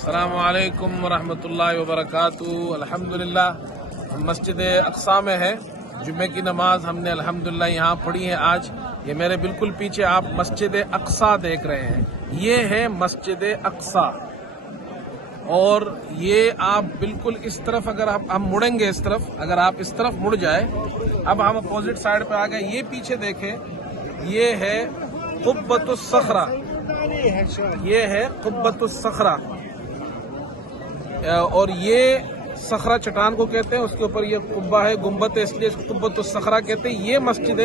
अस्सलामु अलैकुम वरहमतुल्लाहि वबरकातुहू। अल्हम्दुलिल्लाह हम मस्जिद अक्सा में है। जुम्मे की नमाज हमने अल्हम्दुलिल्लाह यहाँ पढ़ी है आज। ये मेरे बिल्कुल पीछे आप मस्जिद अक्सा देख रहे हैं, ये है मस्जिद अक्सा। और ये आप बिल्कुल इस तरफ अगर हम मुड़ेंगे, इस तरफ अगर आप इस तरफ मुड़ जाए, अब हम अपोजिट साइड पे आ गए, ये पीछे देखें, ये है कुब्बतुस सखरा, ये है कुब्बतुस सखरा। और ये सखरा चट्टान को कहते हैं, उसके ऊपर ये कुब्बा है, गुम्बत है, इसलिए इसको कुब्बतुस सखरा कहते हैं। ये मस्जिद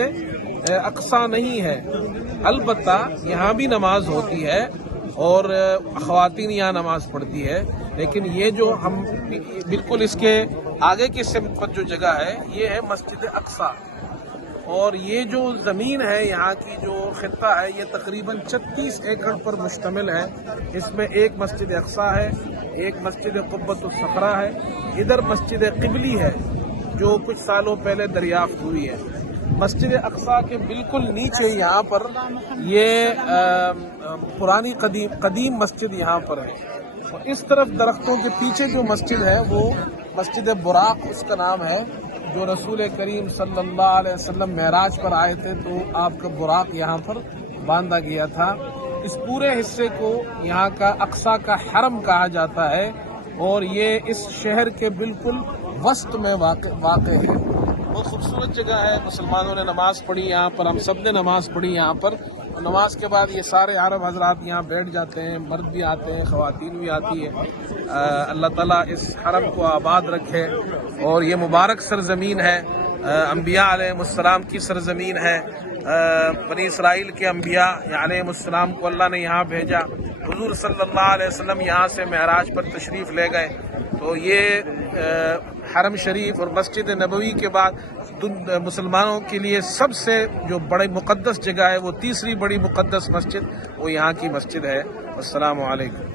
अक्सा नहीं है, अलबत्ता यहाँ भी नमाज होती है और ख़वातीन यहाँ नमाज पढ़ती है। लेकिन ये जो हम बिल्कुल इसके आगे की सिमत पर जो जगह है, ये है मस्जिद अक्सा। और ये जो ज़मीन है यहाँ की, जो खित्ता है, ये तकरीबन 36 एकड़ पर मुश्तमिल है। इसमें एक मस्जिद अक्सा है, एक मस्जिद कुब्बतुस सखरा है, इधर मस्जिद क़िबली है जो कुछ सालों पहले दरियाफ्त हुई है। मस्जिद अक्सा के बिल्कुल नीचे यहाँ पर ये पुरानी कदीम मस्जिद यहाँ पर है। और इस तरफ दरख्तों के पीछे जो मस्जिद है वो मस्जिद बुराक उसका नाम है, जो रसूल करीम सल्लल्लाहु अलैहि वसल्लम मेराज पर आए थे तो आपका बुराक यहाँ पर बांधा गया था। इस पूरे हिस्से को यहाँ का अक्सा का हरम कहा जाता है और ये इस शहर के बिल्कुल वस्त में वाक़ है। बहुत खूबसूरत जगह है। मुसलमानों ने नमाज पढ़ी यहाँ पर, हम सब ने नमाज पढ़ी यहाँ पर। और नमाज के बाद ये सारे अरब हजरात यहाँ बैठ जाते हैं, मर्द भी आते हैं, ख़वातीन भी आती है। अल्लाह ताला इस हरम को आबाद रखे। और ये मुबारक सरजमीन है, अंबिया अलैहिमुस्सलाम की सरजमीन है। बनी इसराइल के अंबिया अलैहिमुस्सलाम को अल्लाह ने यहाँ भेजा। हुजूर सल्लल्लाहु अलैहि वसल्लम यहाँ से महराज पर तशरीफ़ ले गए। तो ये हरम शरीफ और मस्जिद नबवी के बाद मुसलमानों के लिए सबसे जो बड़ी मुक़द्दस जगह है, वो तीसरी बड़ी मुक़द्दस मस्जिद वो यहाँ की मस्जिद है। अस्सलामु अलैकुम।